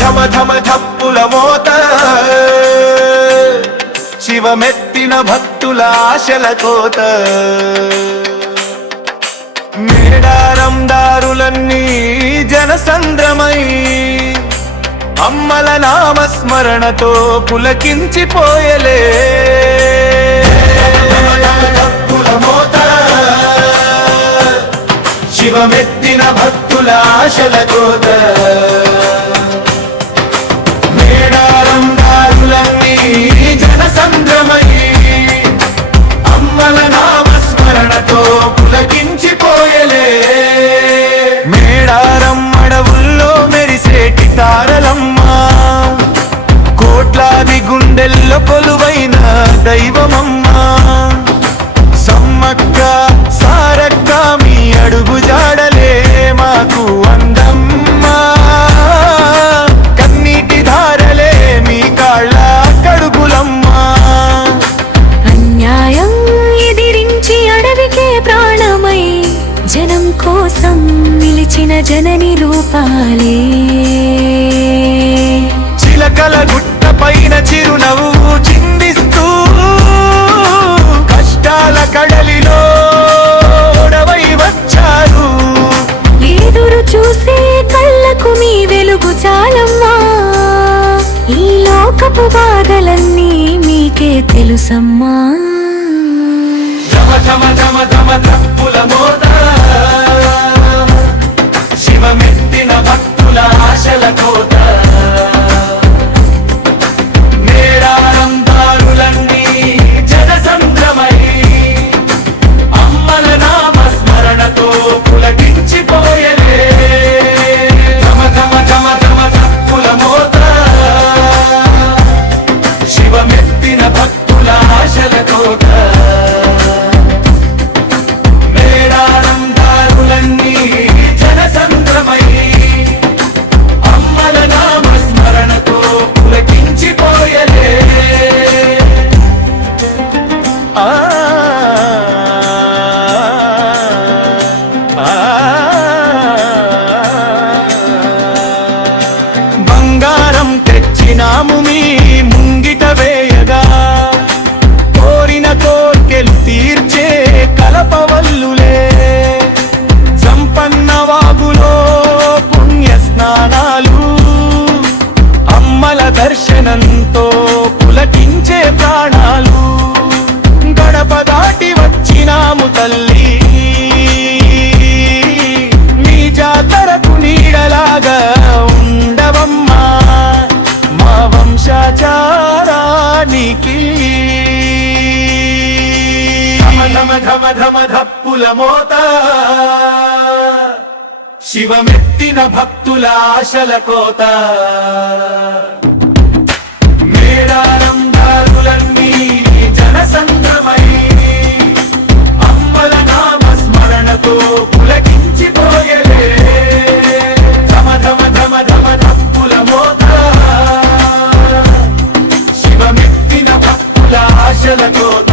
ధమ ధమ ధప్పుల మోత శివమెత్తిన భక్తుల ఆశల కోత మేడారం దారులన్నీ జనసంద్రమై అమ్మల నామస్మరణతో పులకించిపోయలే శివమెత్తిన భక్తుల ఆశల కోత మేడారం దారులన్నీ జనసంద్రమై అమ్మల నామస్మరణతో పులకించిపోయలే మేడారం అడవుల్లో మెరిసేటి తారలమ్మా కోట్లాది గుండెల్లో కొలువైన దైవమమ్మా సమ్మక్క సారక్క మీ అడుగు జాడలే మాకు అందమ్మా కన్నీటి ధారలే మీ కాళ్ళ కడుగులమ్మా అన్యాయం ఎదిరించి అడవికే ప్రాణమై జనం కోసం నిలిచిన జనని రూపాలే చిలకల గుట్ట పైన చిరునవ్వు చిందిస్తూ కష్టాల కడలిలో ఓడవై వచ్చారు ఎదురు చూసే కళ్ళకు మీ వెలుగు చాలమ్మా ఈ లోకపు బాధలన్నీ మీకే తెలుసమ్మా ధమ ధమ ధమ ధమ ధప్పుల మోత శివమెత్తిన భక్తుల ఆశల కోత మేడారం దారులన్నీ జనసంద్రమై అమ్మల నామస్మరణతో పులకించిపోయలే ధమ ధమ ధమ ధమ ధప్పుల మోత శివమెత్తిన భక్తుల ఆశల కోత మేడారం దారులన్నీ జనసంద్రమై అమ్మల నామస్మరణతో పులకించిపోయలే బంగారం తెచ్చినాము మీ ముంగిట వేయగా కోరిన కోర్కెలు తీర్చే కలపవల్లులే సంపన్న వాగులో పుణ్య స్నానాలు అమ్మల దర్శనంతో పులకించే ప్రాణాలు గడప దాటి వచ్చినాము తల్లి మీ జాతరకు నీడలాగా ఉండవమ్మా మా వంశాచారానికి ధమ ధమ ధమ ధప్పుల మోత శివమెత్తిన భక్తుల ఆశల కోత మేడారం దారులన్నీ జనసంద్రమై అమ్మల నామస్మరణతో పులకించిపోయలే ధమ ధమ ధమ ధమ ధప్పుల మోత శివమెత్తిన భక్తుల ఆశల కోత